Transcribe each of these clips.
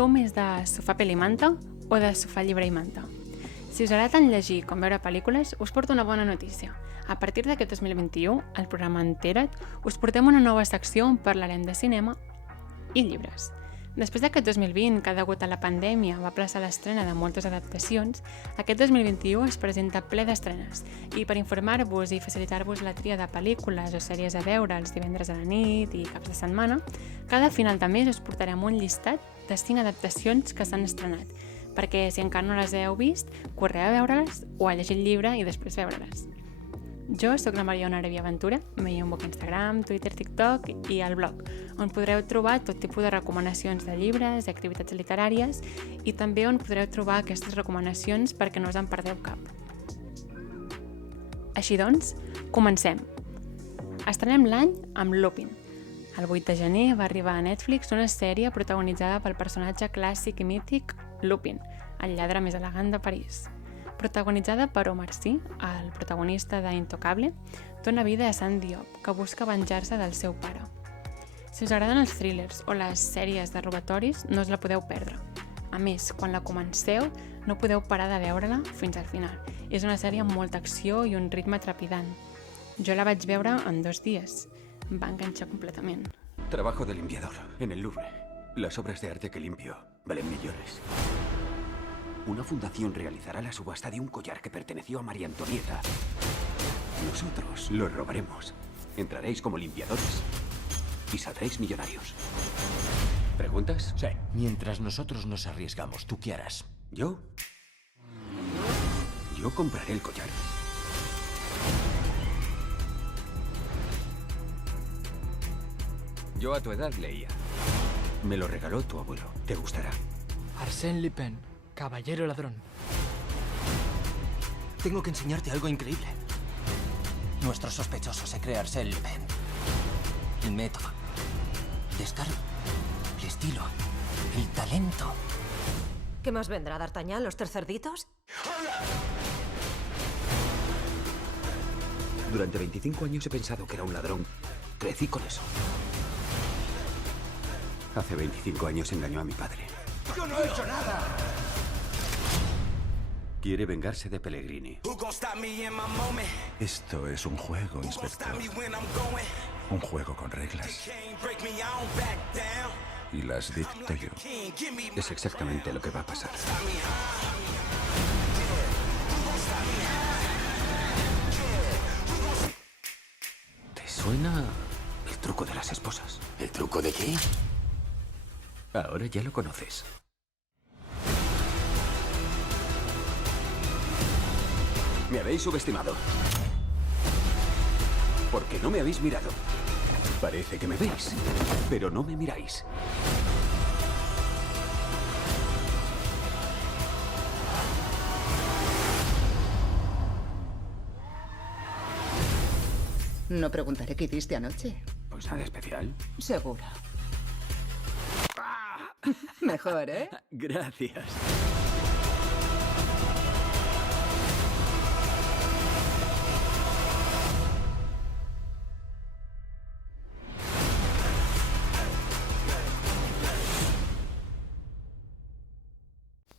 Sou més de sofà peli i manta o de sofà llibre i manta? Si us agrada tant llegir com veure pel·lícules, us porto una bona notícia. A partir d'aquest 2021, al programa Entera't, us portem una nova secció on parlarem de cinema i llibres. Després d'aquest 2020, que degut a la pandèmia va aplaçar l'estrena de moltes adaptacions, aquest 2021 es presenta ple d'estrenes i per informar-vos i facilitar-vos la tria de pel·lícules o sèries a veure els divendres a la nit i caps de setmana, cada final de mes us portarem un llistat de 5 adaptacions que s'han estrenat, perquè si encara no les heu vist, correu a veure-les o a llegir el llibre i després veure-les. Jo sóc la Mariona Arevia Ventura, m'hi un a Instagram, Twitter, TikTok i al blog, on podreu trobar tot tipus de recomanacions de llibres i activitats literàries i també on podreu trobar aquestes recomanacions perquè no us en perdeu cap. Així doncs, comencem! Estrenem l'any amb Lupin. El 8 de gener va arribar a Netflix una sèrie protagonitzada pel personatge clàssic i mític Lupin, el lladre més elegant de París. Protagonitzada per Omar Sy, el protagonista d'Intocable, dona vida a Sant Diop, que busca venjar-se del seu pare. Si us agraden els thrillers o les sèries de robatoris, no us la podeu perdre. A més, quan la comenceu, no podeu parar de veure-la fins al final. És una sèrie amb molta acció i un ritme trepidant. Jo la vaig veure en 2 dies. Em va enganxar completament. Trabajo de limpiador en el Louvre. Las obras de arte que limpio valen millones. Una fundación realizará la subasta de un collar que perteneció a María Antonieta. Nosotros lo robaremos. Entraréis como limpiadores y saldréis millonarios. ¿Preguntas? Sí. Mientras nosotros nos arriesgamos, ¿tú qué harás? ¿Yo? Yo compraré el collar. Yo a tu edad leía. Me lo regaló tu abuelo. Te gustará. Arsène Lupin, caballero ladrón. Tengo que enseñarte algo increíble. Nuestro sospechoso se cree Arsène Lupin. El método, el descaro, el estilo, el talento. ¿Qué más vendrá, D'Artagnan, los 3 cerditos? Durante 25 años he pensado que era un ladrón. Crecí con eso. Hace 25 años engañó a mi padre. ¡Yo no he hecho nada! Quiere vengarse de Pellegrini. Esto es un juego, inspector. Un juego con reglas. Y las dicto yo. Es exactamente lo que va a pasar. ¿Te suena el truco de las esposas? ¿El truco de qué? Ahora ya lo conoces. Me habéis subestimado. Porque no me habéis mirado. Parece que me veis, pero no me miráis. No preguntaré qué hiciste anoche. Pues nada especial. Seguro. Mejor, ¿eh? Gracias.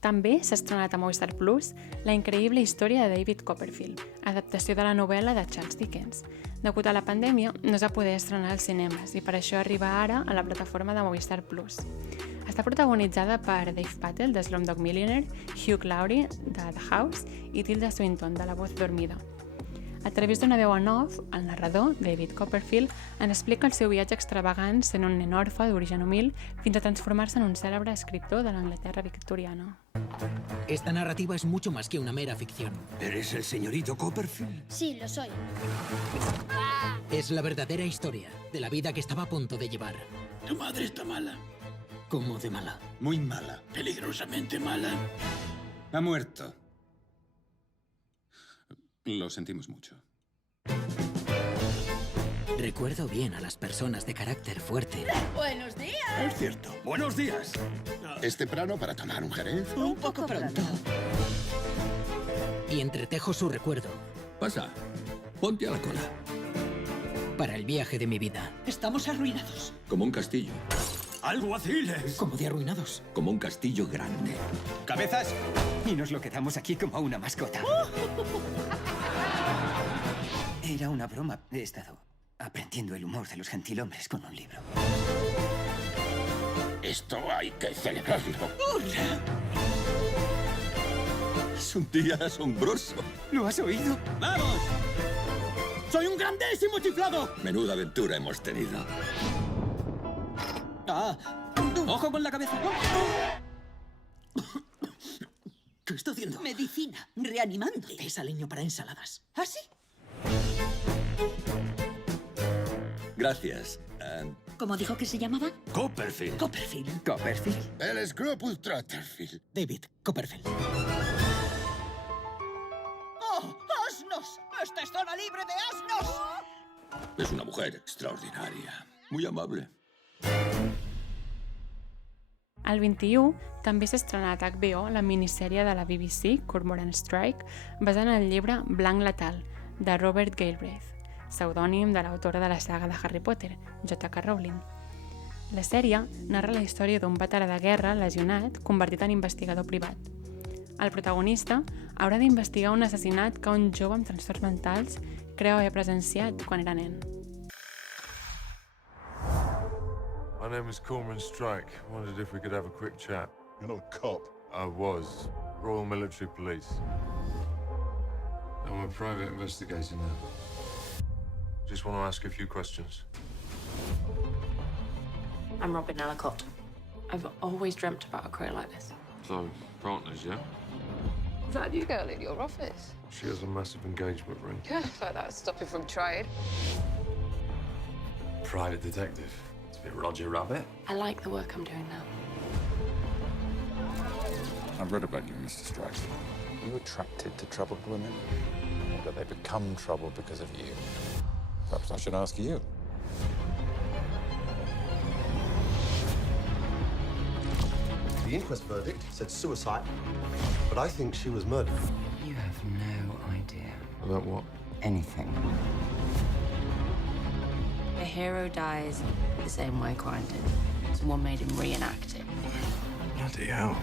També s'ha estrenat a Movistar Plus La increïble història de David Copperfield, adaptació de la novel·la de Charles Dickens. Degut a la pandèmia, no es va poder estrenar als cinemes i per això arriba ara a la plataforma de Movistar Plus. Està protagonitzada per Dave Patel, de Slumdog Millionaire, Hugh Laurie, de The House, i Tilda Swinton, de La voz dormida. A través d'una veu en off, el narrador, David Copperfield, ens explica el seu viatge extravagant sent un nen orfe d'origen humil fins a transformar-se en un cèlebre escriptor de l'Anglaterra victoriana. Esta narrativa es mucho más que una mera ficción. ¿Eres el señorito Copperfield? Sí, lo soy. Es la verdadera historia de la vida que estaba a punto de llevar. Tu madre está mala. ¿Cómo de mala? Muy mala. Peligrosamente mala. Ha muerto. Lo sentimos mucho. Recuerdo bien a las personas de carácter fuerte. Buenos días. Es cierto. Buenos días. ¿Es temprano para tomar un jerez? Un poco pronto. Y entretejo su recuerdo. Pasa. Ponte a la cola. Para el viaje de mi vida. Estamos arruinados. Como un castillo. ¡Alguaciles! Como de arruinados. Como un castillo grande. ¿Cabezas? Y nos lo quedamos aquí como una mascota. Era una broma. He estado aprendiendo el humor de los gentilhombres con un libro. Esto hay que celebrarlo. Es un día asombroso. ¿Lo has oído? ¡Vamos! ¡Soy un grandísimo chiflado! Menuda aventura hemos tenido. ¡Ah! ¡Ojo con la cabeza! ¿Qué está haciendo? Medicina, reanimando. Es aliño para ensaladas. ¿Ah, sí? Gracias. ¿Cómo dijo que se llamaba? Copperfield. Copperfield. Copperfield. El Scrupul Trotterfield. David Copperfield. ¡Oh, asnos! ¡Esta es zona libre de asnos! Es una mujer extraordinaria. Muy amable. El 21 també s'ha estrenat a HBO la minissèrie de la BBC, Cormoran Strike, basada en el llibre Blanc Letal, de Robert Galbraith, pseudònim de l'autora de la saga de Harry Potter, J.K. Rowling. La sèrie narra la història d'un veterà de guerra lesionat convertit en investigador privat. El protagonista haurà d'investigar un assassinat que un jove amb trastorns mentals creu haver presenciat quan era nen. My name is Cormoran Strike. Wondered if we could have a quick chat. You're not a cop. I was. Royal Military Police. I'm a private investigator now. Just want to ask a few questions. I'm Robin Ellicott. I've always dreamt about a career like this. So, partners, yeah? Is that you girl in your office? She has a massive engagement ring. Yeah, like that would stop you from trying. Private detective. It's a bit Roger Rabbit. I like the work I'm doing now. I've read about you, Mr. Strike. Are you attracted to troubled women? Or do they become trouble because of you? Perhaps I should ask you. The inquest verdict said suicide, but I think she was murdered. You have no idea. About what? Anything. A hero dies the same way Corin did. Someone made him reenact it. Bloody hell.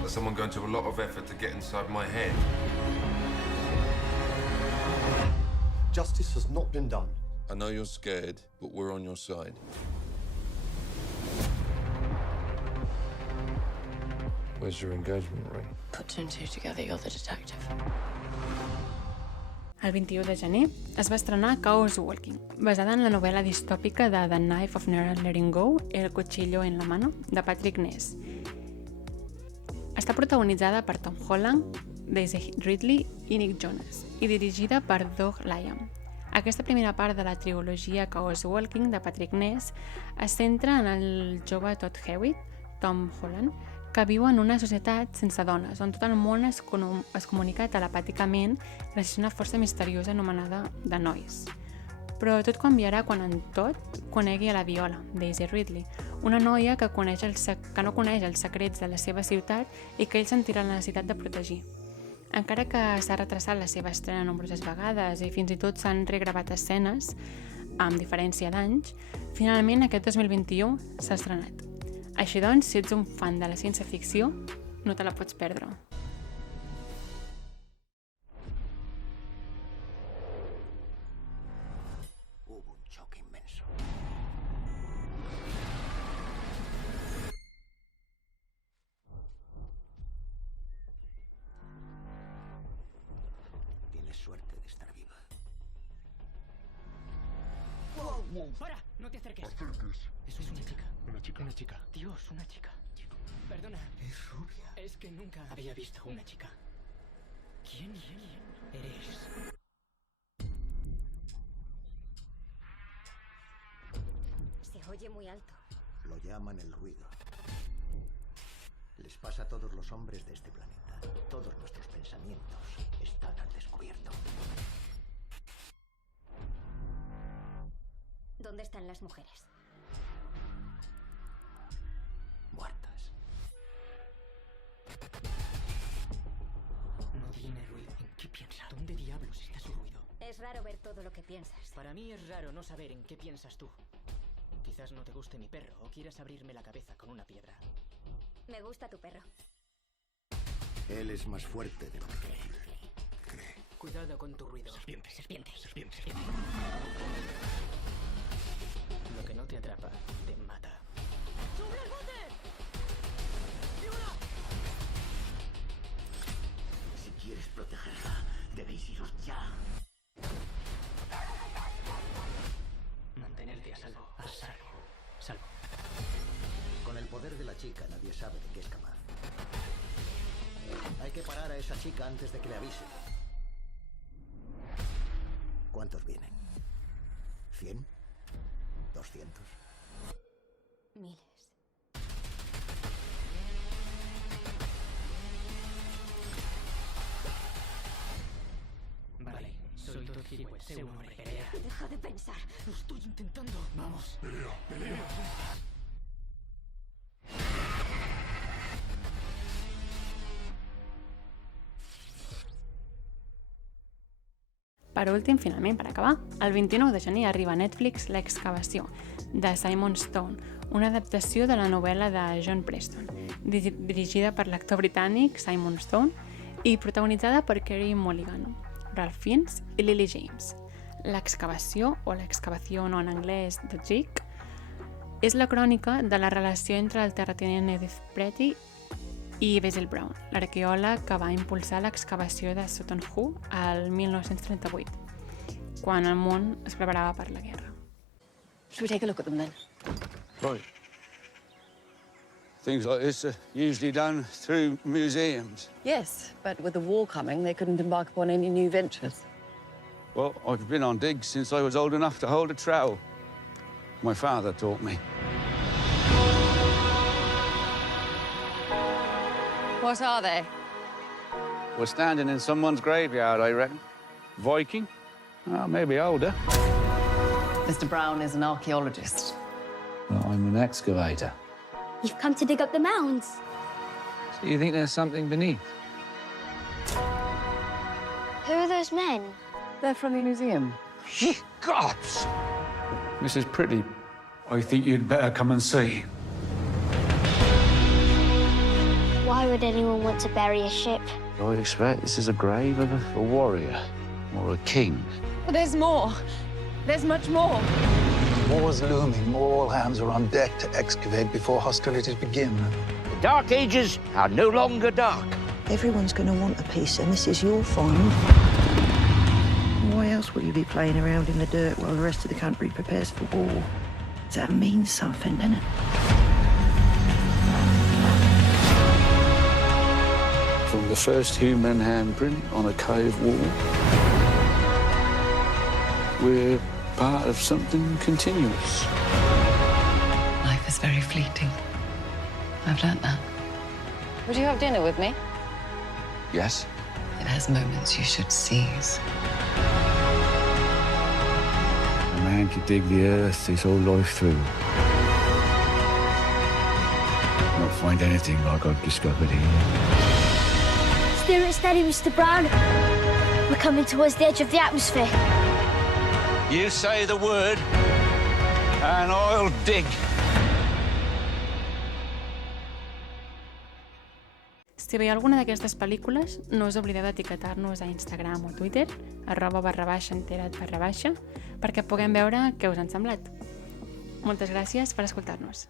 There's someone going to a lot of effort to get inside my head. Justice has not been done. I know you're scared, but we're on your side. Where's your engagement ring? Put two and two together, you're the detective. El 21 de gener es va estrenar Chaos Walking, basada en la novel·la distòpica de The Knife of Never Letting Go, El cuchillo en la mano, de Patrick Ness. Està protagonitzada per Tom Holland, Daisy Ridley i Nick Jonas, i dirigida per Doug Liam. Aquesta primera part de la trilogia Chaos Walking de Patrick Ness es centra en el jove Todd Hewitt, Tom Holland, que viu en una societat sense dones, on tot el món es comunica telepàticament gràcies a una força misteriosa anomenada The Noise. Però tot canviarà quan en Todd conegui a la Viola, Daisy Ridley, una noia que no coneix els secrets de la seva ciutat i que ell sentirà la necessitat de protegir. Encara que s'ha retrasat la seva estrena nombroses vegades i fins i tot s'han regravat escenes, amb diferència d'anys, finalment aquest 2021 s'ha estrenat. Així doncs, si ets un fan de la ciència-ficció, no te la pots perdre. Hubo un choque inmenso. Tienes suerte de estar viva. ¡Para! ¡No te acerques! Eso es una chica. Una chica. Dios, una chica. Perdona. Es rubia. Es que nunca había visto una chica. ¿Quién eres? Se oye muy alto. Lo llaman el ruido. Les pasa a todos los hombres de este planeta. Todos nuestros pensamientos están al descubierto. ¿Dónde están las mujeres? Muertas. No tiene ruido. ¿En qué piensa? ¿Dónde diablos está su ruido? Es raro ver todo lo que piensas. Para mí es raro no saber en qué piensas tú. Quizás no te guste mi perro o quieras abrirme la cabeza con una piedra. Me gusta tu perro. Él es más fuerte de lo que cree. Cuidado con tu ruido. Serpiente. Lo que no te atrapa, te mata. ¡Sobre el bote! Si quieres protegerla, debéis iros ya. Mantenerte a salvo. Salvo. Con el poder de la chica, nadie sabe de qué es capaz. Hay que parar a esa chica antes de que le avise. ¿Cuántos vienen? ¿100? ¿200? Miles. Vale, soy Todd Hillwell, sé un hombre, pelea. Deja de pensar. Lo estoy intentando. Vamos. Pelea. Per últim, finalment, per acabar, el 29 de gener arriba a Netflix L'excavació, de Simon Stone, una adaptació de la novel·la de John Preston, dirigida per l'actor britànic Simon Stone i protagonitzada per Carey Mulligan, Ralph Fiennes i Lily James. L'excavació, o l'excavació en anglès The Dig, és la crònica de la relació entre el terratinent Edith Pretty i Basil Brown, l'arqueòleg que va impulsar l'excavació de Sutton Hoo al 1938, quan el món es preparava per la guerra. Should we take a look at them then? Right. Things like this are usually done through museums. Yes, but with the war coming, they couldn't embark upon any new ventures. Well, I've been on digs since I was old enough to hold a trowel. My father taught me. What are they? We're standing in someone's graveyard, I reckon. Viking? Oh, maybe older. Mr. Brown is an archaeologist. Well, I'm an excavator. You've come to dig up the mounds. So you think there's something beneath? Who are those men? They're from the museum. Ye gods! Mrs. Pretty, I think you'd better come and see. Why would anyone want to bury a ship? I'd expect this is a grave of a warrior or a king. But there's more. There's much more. War's looming. All hands are on deck to excavate before hostilities begin. The Dark Ages are no longer dark. Everyone's going to want a piece, and this is your find. Why else will you be playing around in the dirt while the rest of the country prepares for war? That means something, doesn't it? From the first human handprint on a cave wall, we're part of something continuous. Life is very fleeting. I've learnt that. Would you have dinner with me? Yes? It has moments you should seize. A man could dig the earth his whole life through. Not find anything like I've discovered here. Steer it steady, Mr. Brown. We're coming towards the edge of the atmosphere. You say the word, and I'll dig. Si veieu alguna d'aquestes pel·lícules, no us oblideu d'etiquetar-nos a Instagram o Twitter, @entera't_, perquè puguem veure què us han semblat. Moltes gràcies per escoltar-nos.